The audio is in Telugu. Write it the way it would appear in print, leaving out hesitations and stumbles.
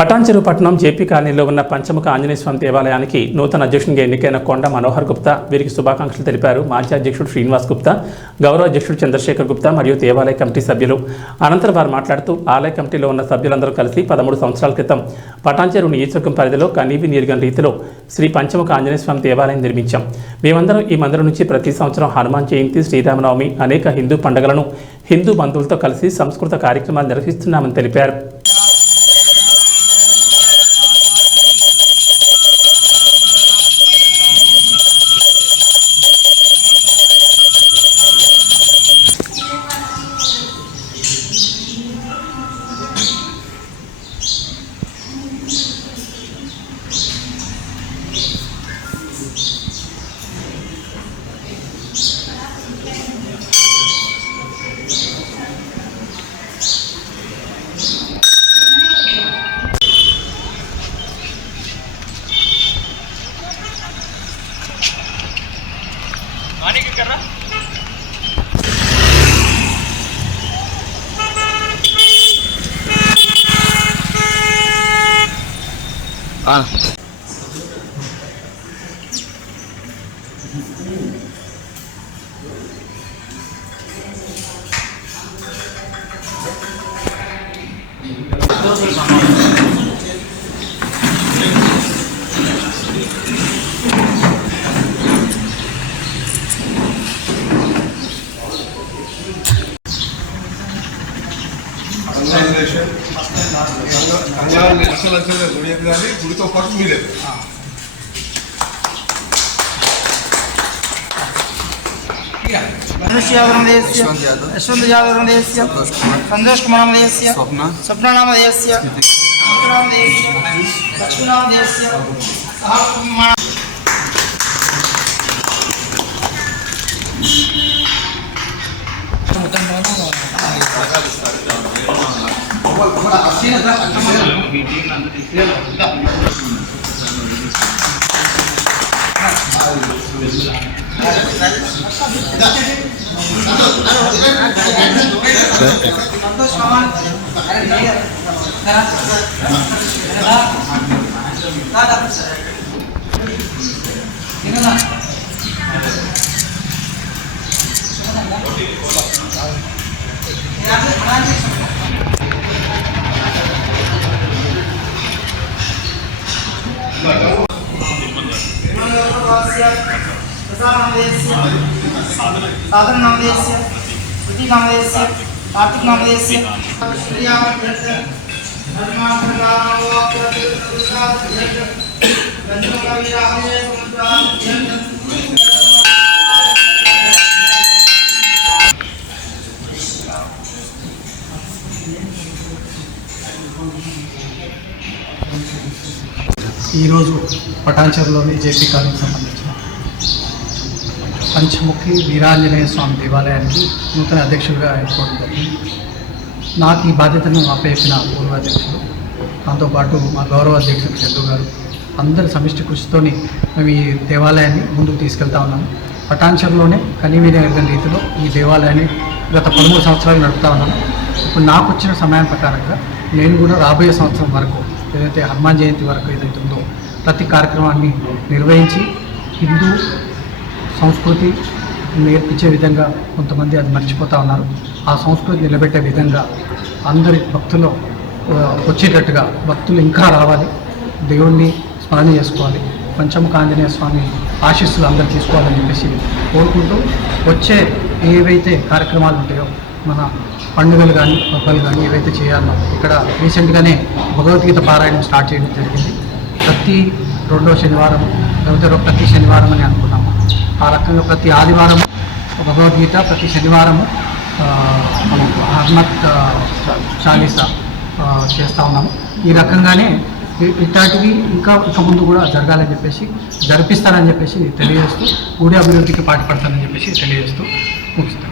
పటాన్చెరు పట్టణం జేపీ కాలనీలో ఉన్న పంచముఖ ఆంజనేయ స్వామి దేవాలయానికి నూతన అధ్యక్షునిగా ఎన్నికైన కొండ మనోహర్ గుప్తా వీరికి శుభాకాంక్షలు తెలిపారు. మాజీ అధ్యక్షుడు శ్రీనివాస్ గుప్తా, గౌరవ అధ్యక్షుడు చంద్రశేఖర్ గుప్తా మరియు దేవాలయ కమిటీ సభ్యులు. అనంతరం వారు మాట్లాడుతూ ఆలయ కమిటీలో ఉన్న సభ్యులందరూ కలిసి 13 సంవత్సరాల క్రితం పటాన్చెరు నియోజకవర్గం పరిధిలో కనీవి నీరుగని రీతిలో శ్రీ పంచముఖ ఆంజనేయ స్వామి దేవాలయం నిర్మించాం. మేమందరం ఈ మందిరం నుంచి ప్రతి సంవత్సరం హనుమాన్ జయంతి, శ్రీరామనవమి, అనేక హిందూ పండుగలను హిందూ బంధువులతో కలిసి సంస్కృత కార్యక్రమాలు నిర్వహిస్తున్నామని తెలిపారు. గుడితో పాటు మీరే यशवंत यादव संतोष कुमार स्वप्ना नाम साधन नामदेश स्मृति नामदेश कार्तिक नामदेश పటాన్చెరులోని జేపీ కాలనీకి సంబంధించిన పంచముఖి వీరాంజనేయ స్వామి దేవాలయానికి నూతన అధ్యక్షులుగా ఎన్నుకోవడం జరిగింది. నాకు ఈ బాధ్యతను అప్పచెప్పిన పూర్వ అధ్యక్షులు, దాంతోపాటు మా గౌరవ అధ్యక్షులు చంద్రు గారు అందరి సమిష్టి కృషితోని మేము ఈ దేవాలయాన్ని ముందుకు తీసుకెళ్తా ఉన్నాము. పటాన్చెరులోనే కనీవిని రీతిలో ఈ దేవాలయాన్ని గత 13 సంవత్సరాలు నడుపుతా ఉన్నాము. ఇప్పుడు నాకు వచ్చిన సమయం ప్రకారంగా నేను కూడా రాబోయే సంవత్సరం వరకు ఏదైతే హనుమాన్ జయంతి వరకు ఏదైతే ఉందో ప్రతి కార్యక్రమాన్ని నిర్వహించి హిందూ సంస్కృతి నేర్పించే విధంగా కొంతమంది అది మర్చిపోతూ ఉన్నారు. ఆ సంస్కృతి నిలబెట్టే విధంగా అందరి భక్తులు వచ్చేటట్టుగా భక్తులు ఇంకా రావాలి, దేవుణ్ణి స్మరణ చేసుకోవాలి, పంచముఖ ఆంజనేయ స్వామి ఆశీస్సులు అందరూ తీసుకోవాలని చెప్పేసి కోరుకుంటూ వచ్చే ఏవైతే కార్యక్రమాలు ఉంటాయో మన పండుగలు కానీ పబ్బలు కానీ ఏవైతే చేయాలో ఇక్కడ రీసెంట్గానే భగవద్గీత పారాయణం స్టార్ట్ చేయడం జరిగింది. ప్రతి 2వ శనివారం లేకపోతే ప్రతి శనివారం అని అనుకున్నాము. ఆ రకంగా ప్రతి ఆదివారం భగవద్గీత, ప్రతి శనివారము మనం హనుమత్ చాలీసా చేస్తూ ఉన్నాము. ఈ రకంగానే ఇట్లాంటివి ఇంకా ముందు కూడా జరగాలని చెప్పేసి జరిపిస్తారని చెప్పేసి తెలియజేస్తూ గుడి అభివృద్ధికి పాటుపడతానని చెప్పేసి తెలియజేస్తూ ముగిస్తాను.